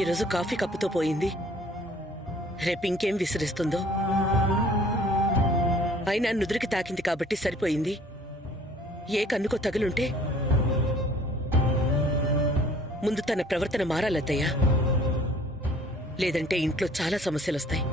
ఈరోజు కాఫీ కప్పుతో పోయింది, రేపింకేం విసిరిస్తుందో. అయినా నుదురికి తాకింది కాబట్టి సరిపోయింది. ఏ కన్నుకో తగులుంటే ముందు తన ప్రవర్తన మారాలత్తయ్యా, లేదంటే ఇంట్లో చాలా సమస్యలొస్తాయి.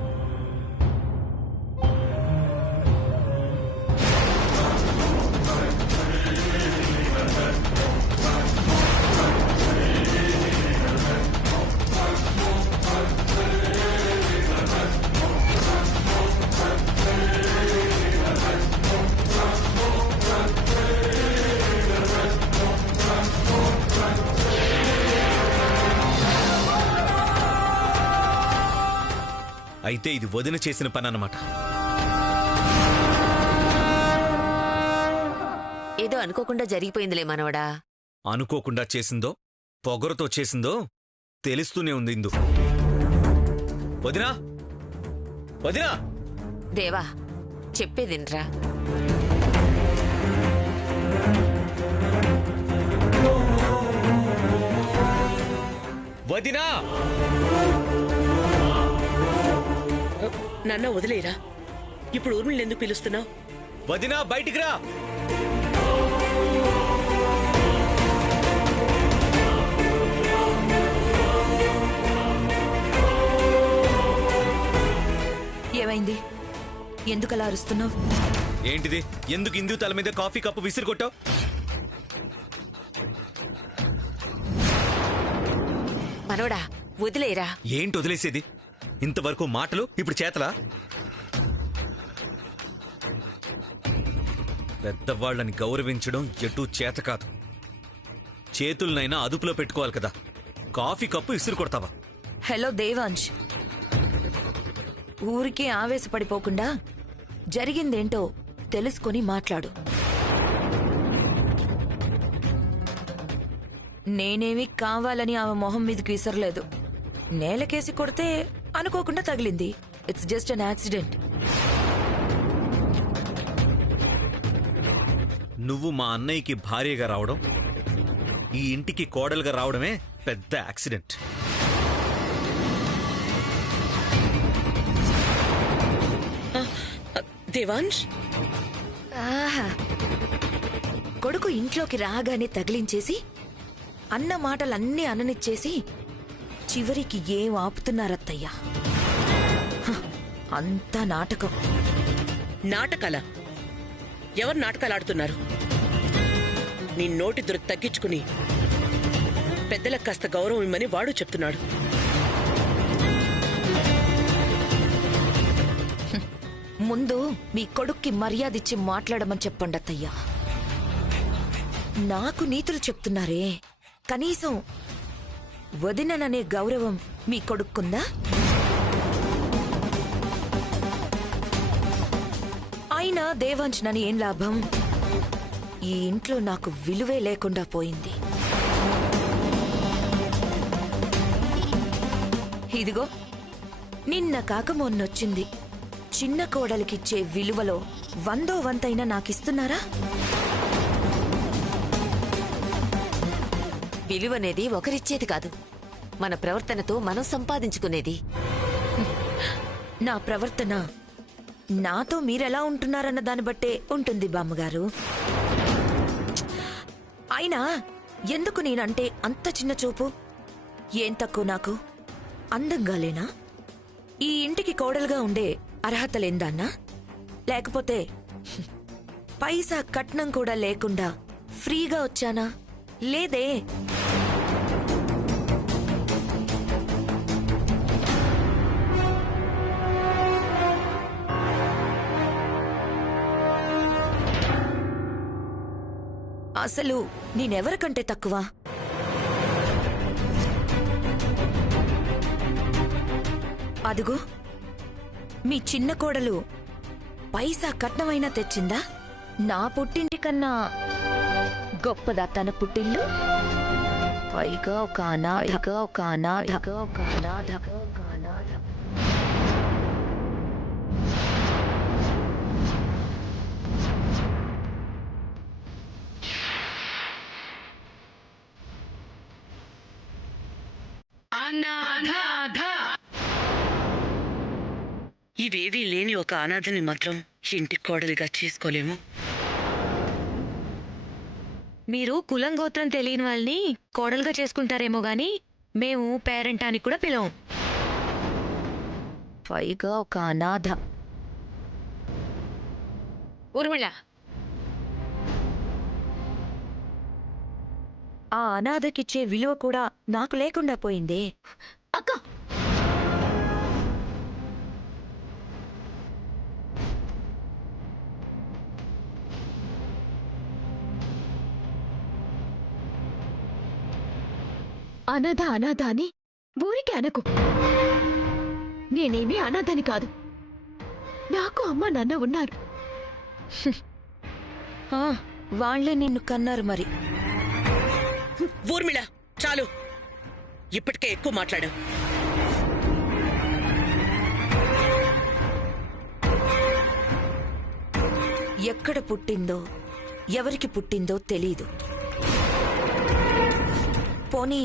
అయితే ఇది వదిన చేసిన పని అన్నమాట. ఏదో అనుకోకుండా జరిగిపోయిందిలే మనవడా. అనుకోకుండా చేసిందో పొగరుతో చేసిందో తెలుస్తూనే ఉంది ఇందు. వదినా, వదినా! దేవా, చెప్పేదిన్రా. వదినా! నాన్న వదిలేరా, ఇప్పుడు ఊర్మిళని ఎందుకు పిలుస్తున్నావు? వదినా, బయటికి రా! ఏమైంది? ఎందుకలా అరుస్తున్నావు? ఏంటిది? ఎందుకు ఇందు తల మీద కాఫీ కప్పు విసిరి కొట్టావు? మనవడా, వదిలేరా. ఏంటి వదిలేసేది? ఇంతవరకు మాటలు, ఇప్పుడు చేతలా? పెద్దవాళ్ళని గౌరవించడం ఎటూ చేత కాదు. చేతులనైనా అదుపులో పెట్టుకోవాలి కదా. కాఫీ కప్పు ఇసురు కొడతావా? హలో దేవాంశ్, ఊరికే ఆవేశపడిపోకుండా జరిగిందేంటో తెలుసుకొని మాట్లాడు. నేనేమి కావాలని ఆమె మొహం మీదకి విసరలేదు. నేలకేసి కొడితే అనుకోకుండా తగిలింది. It's just an accident. నువ్వు మా అన్నయ్యకి భార్యగా రావడం, ఈ ఇంటికి కోడలుగా రావడమే పెద్ద యాక్సిడెంట్. దేవాంశ్, ఆహా, కొడుకు ఇంట్లోకి రాగానే తగిలించేసి అన్న మాటలన్నీ అననిచ్చేసి చివరికి ఏం ఆపుతున్నారత్తయ్యా? అంతా నాటకం. నాటకాల? ఎవరు నాటకాలు ఆడుతున్నారు? నీ నోటి దురకు తగ్గించుకుని పెద్దలకు కాస్త గౌరవం ఇమ్మని వాడు చెప్తున్నాడు. ముందు మీ కొడుక్కి మర్యాదిచ్చి మాట్లాడమని చెప్పండి అత్తయ్యా. నాకు నీతులు చెప్తున్నారే, కనీసం వదినననే గౌరవం మీ కొడుక్కుందా? అయినా దేవాంశనని ఏం లాభం? ఈ ఇంట్లో నాకు విలువే లేకుండా పోయింది. ఇదిగో నిన్న కాక మొన్నొచ్చింది. చిన్న కోడలికిచ్చే విలువలో 100వ వంతైనా నాకిస్తున్నారా? విలువనేది ఒకరిచ్చేది కాదు, మన ప్రవర్తనతో మనం సంపాదించుకునేది. నా ప్రవర్తన నాతో మీరెలా ఉంటున్నారన్న దాన్ని బట్టే ఉంటుంది బామ్మగారు. అయినా ఎందుకు నేనంటే అంత చిన్న చూపు? ఏం తక్కువ నాకు? అందంగా లేనా? ఈ ఇంటికి కోడలుగా ఉండే అర్హత లేందాన్నా? లేకపోతే పైసా కట్నం కూడా లేకుండా ఫ్రీగా వచ్చానా? లేదే. అసలు నేనెవరికంటే తక్కువ? అదుగో మీ చిన్న కోడలు పైసా కట్నమైనా తెచ్చిందా? నా పుట్టింటి కన్నా గొప్పదా తన పుట్టిల్లు? పైగా ఒక అనాథ. ఇవేవీ లేని ఒక అనాథని మాత్రం ఇంటి కోడలిగా చేసుకోలేము. మీరు కులం గోత్రం తెలియని వాళ్ళని కోడలుగా చేసుకుంటారేమో గాని మేము పేరెంట్ అని కూడా పిలవం. పైగా ఒక అనాథ. ఊర్మిళ, ఆ అనాథకిచ్చే విలువ కూడా నాకు లేకుండా పోయిందే. అక్క, అనాథ అనాథ అని ఊరికి అనకు. నేనేమీ అనాథని కాదు. నాకు అమ్మ నాన్న ఉన్నారు. వాళ్ళే నిన్ను కన్నారు మరి. ఊర్మిళ, చాలు, ఇప్పటికే ఎక్కువ మాట్లాడావు. ఎక్కడ పుట్టిందో ఎవరికి పుట్టిందో తెలీదు. పోనీ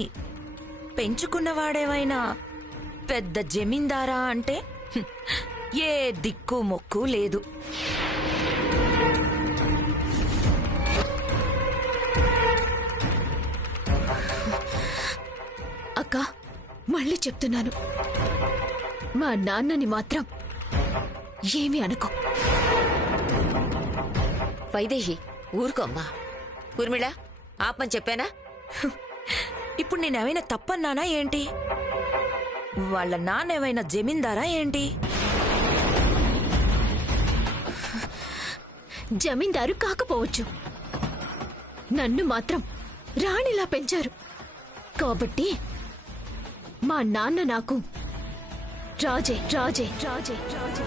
పెంచుకున్నవాడేమైనా పెద్ద జమీందారా అంటే ఏ దిక్కు మొక్కు లేదు. అక్క, మళ్ళీ చెప్తున్నాను, మా నాన్నని మాత్రం ఏమీ అనుకో. వైదేహి, ఊరుకోమ్మా. ఊర్మిళ, ఆపమని చెప్పానా? ఇప్పుడు నేనేమైనా తప్పన్నానా ఏంటి? వాళ్ళ నాన్నేమైనా జమీందారా ఏంటి? జమీందారు కాకపోవచ్చు, నన్ను మాత్రం రాణిలా పెంచారు. కాబట్టి మా నాన్న నాకు రాజే రాజే రాజే రాజే.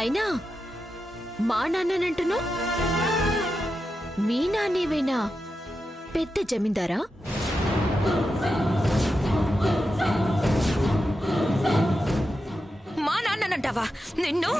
అయినా మా నాన్ననంటున్నా, మీ నాన్నేవైనా పెద్ద జమీందారా? మా నాన్ననంటావా నిన్ను?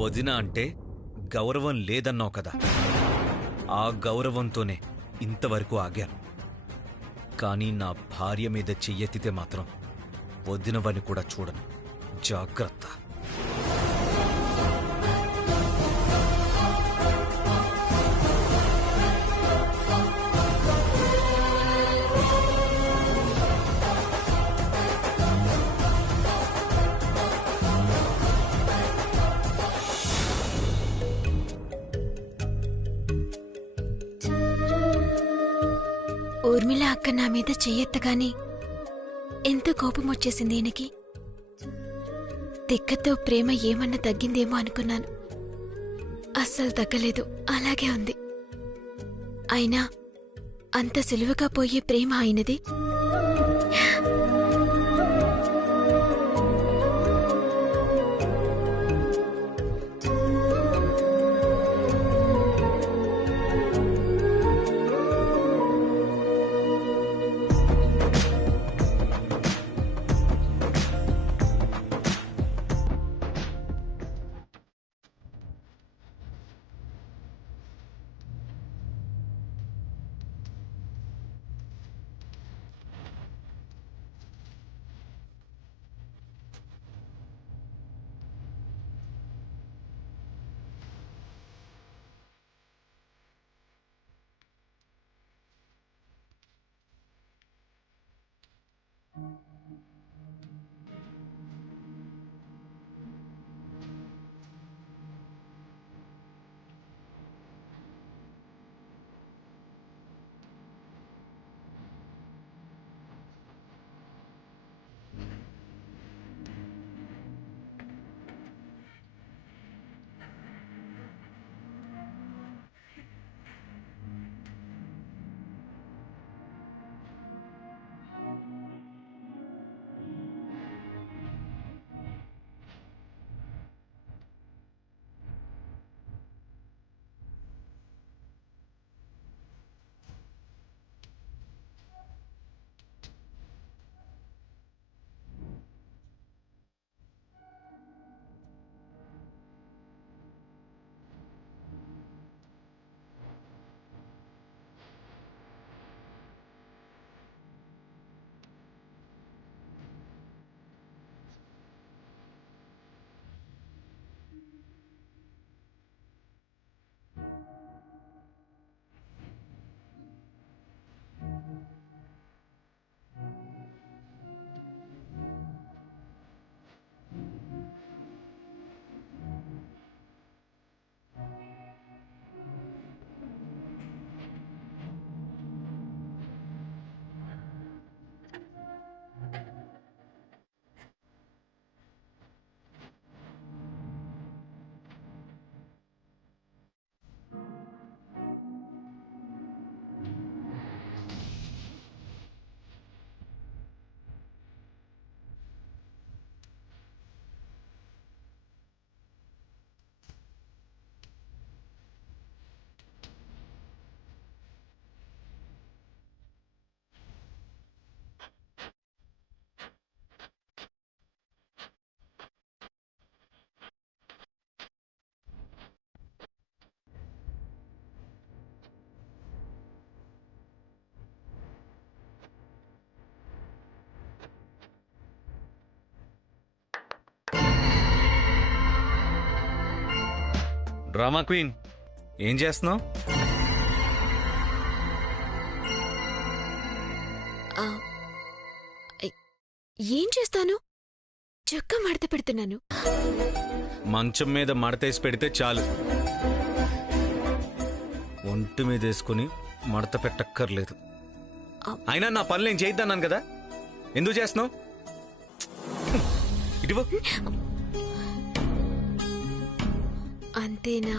వదిన అంటే గౌరవం లేదన్నావు కదా, ఆ గౌరవంతోనే ఇంతవరకు ఆగాను. కానీ నా భార్య మీద చెయ్యెత్తితే మాత్రం వదినవని కూడా చూడను. జాగ్రత్త. ఊర్మిళ అక్క నా మీద చెయ్యెత్తగాని ఎంత కోపం వచ్చేసింది ఈయనకి. తిక్కతో ప్రేమ ఏమన్నా తగ్గిందేమో అనుకున్నాను. అస్సలు తగ్గలేదు, అలాగే ఉంది. అయినా అంత సులువుగా పోయే ప్రేమ అయినది. డ్రామా క్వీన్ ఏం చేస్తున్నావు? ఆ, ఏం చేస్తాను? చొక్కా మడత పెడుతున్నాను. మంచం మీద మడతేసి పెడితే చాలు, ఒంటి మీద వేసుకుని మడత పెట్టక్కర్లేదు. అయినా నా పనులు ఏం చేయిద్దన్నాను కదా, ఎందుకు చేస్తున్నావు? ఇటువ. అంతేనా?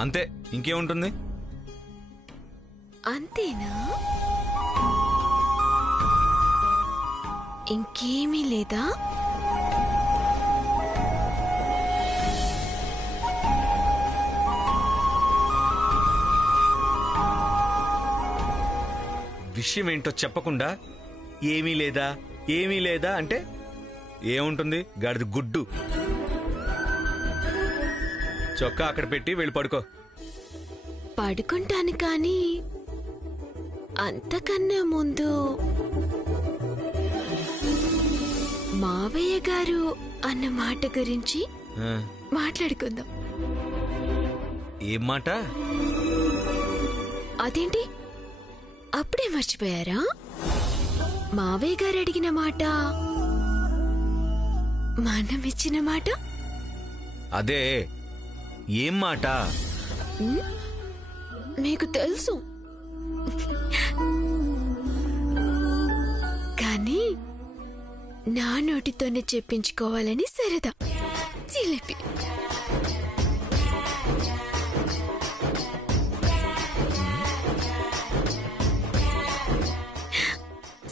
అంతే, ఇంకేముంటుంది? అంతేనా? ఇంకేమీ లేదా? విషయం ఏంటో చెప్పకుండా ఏమీ లేదా ఏమీ లేదా అంటే ఏముంటుంది? గాడిది గుడ్డు. చొక్కా అక్కడ పెట్టి వెళ్ళి పడుకో. పడుకుంటాను కానీ అంతకన్నా ముందు మావయ్య గారు అన్న మాట గురించి ఆ, మాట్లాడుకుందాం. ఏం మాట? అదేంటి అప్పుడే మర్చిపోయారా? మావయ్య గారు అడిగిన మాట, మనమిచ్చిన మాట. అదే, ఏం మాట? మీకు తెలుసు కానీ నా నోటితోనే చెప్పించుకోవాలని సరదా. జిలేబీ.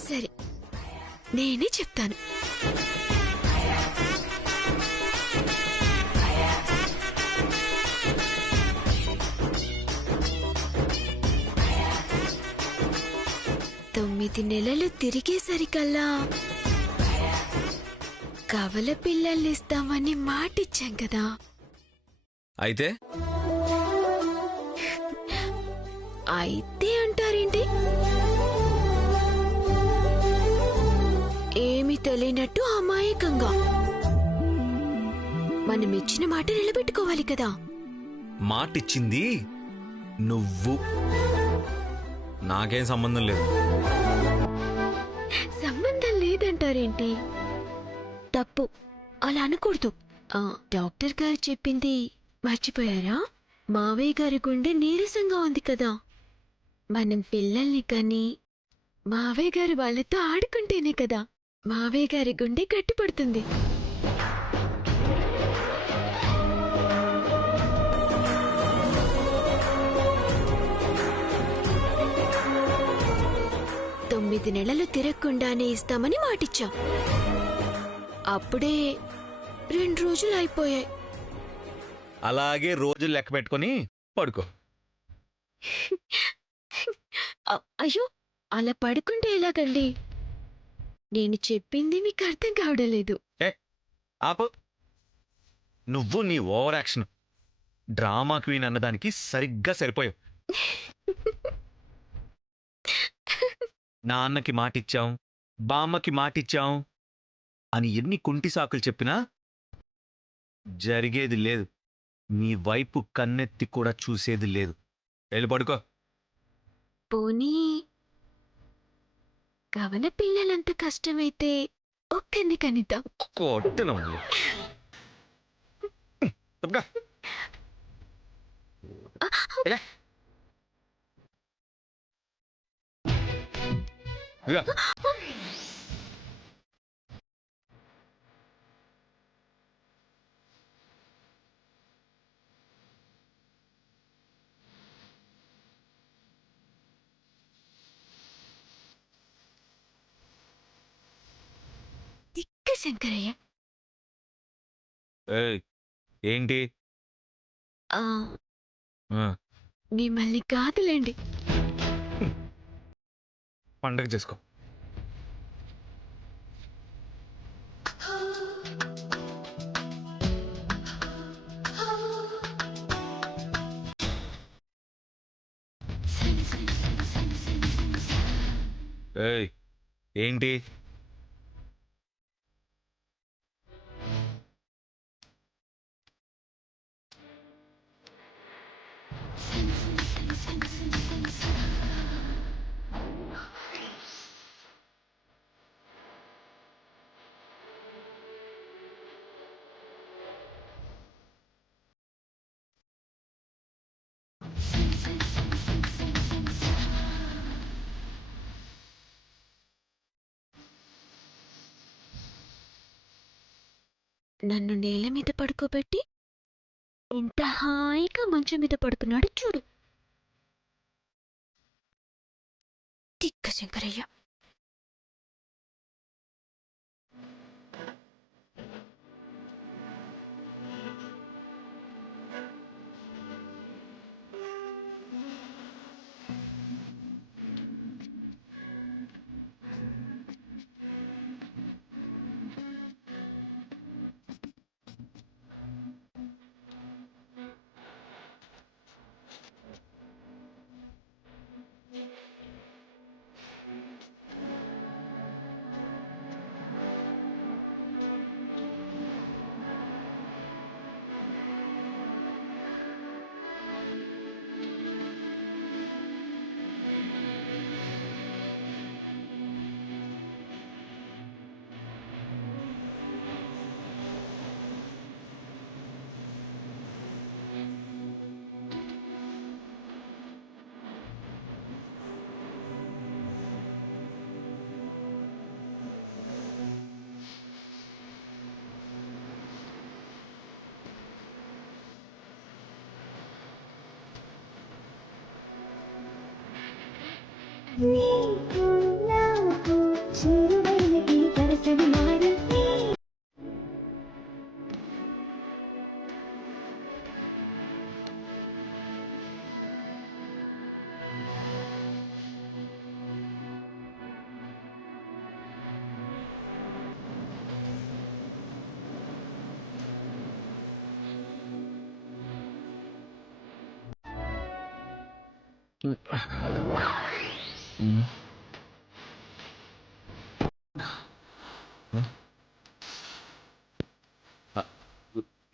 సరే, నేనే చెప్తాను. తొమ్మిది నెలలు తిరిగేసరికల్లా కవల పిల్లల్ని ఇస్తామని మాటిచ్చాం కదా. అయితే అయితే అంటారేంటి? ఏమీ తెలియనట్టు అమాయకంగా. మనమిచ్చిన మాట నిలబెట్టుకోవాలి కదా. మాటిచ్చింది నువ్వు, నాకేం సంబంధం లేదు. సంబంధం లేదంటారేంటి? తప్పు, అలా అనకూడదు. డాక్టర్ గారు చెప్పింది మర్చిపోయారా? మావయ్య గారి గుండె నీరసంగా ఉంది కదా. మనం పిల్లల్ని కని మావయ్య గారి వాళ్ళతో ఆడుకుంటేనే కదా మావయ్య గారి గుండె గట్టిపడుతుంది. తొమ్మిది నెలలు తిరగకుండానే ఇస్తామని మాటిచ్చాం. అప్పుడే 2 రోజులు అయిపోయాయి. అలాగే రోజులు లెక్క పెట్టుకుని పడుకో. అయ్యో, అలా పడుకుంటే ఎలాగండి? నేను చెప్పింది మీకు అర్థం కావడం లేదు. ఆపు. నువ్వు నీ ఓవర్ యాక్షన్, డ్రామా క్వీన్ అన్నదానికి సరిగ్గా సరిపోయావు. నాన్నకి మాటిచ్చాం, బామ్మకి మాటిచ్చాం అని ఎన్ని కుంటి సాకులు చెప్పినా జరిగేది లేదు. నీ వైపు కన్నెత్తి కూడా చూసేది లేదు. వెళ్ళి పడుకో. పోనీ కవల పిల్లలంత కష్టమైతే ఒక్కరిని కనిద్దాం. కొట్టను. తిక్క శంకరయ్య. ఏంటి? ఆ, ఆ, మిమ్మల్ని కాదులేండి. పండగ చేసుకో. ఏంటి? నన్ను నేల మీద పడుకోబెట్టి ఎంత హాయిగా మంచం మీద పడుకున్నాడు చూడు. తిక్క శంకరయ్య.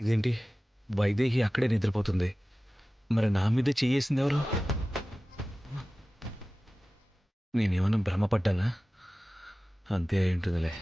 ఇదేంటి వైదేహి అక్కడే నిద్రపోతుంది, మరి నా మీద చేయేసింది ఎవరు? నేనేమన్నా భ్రమపడ్డానా? అంతే అయి ఉంటుందిలే.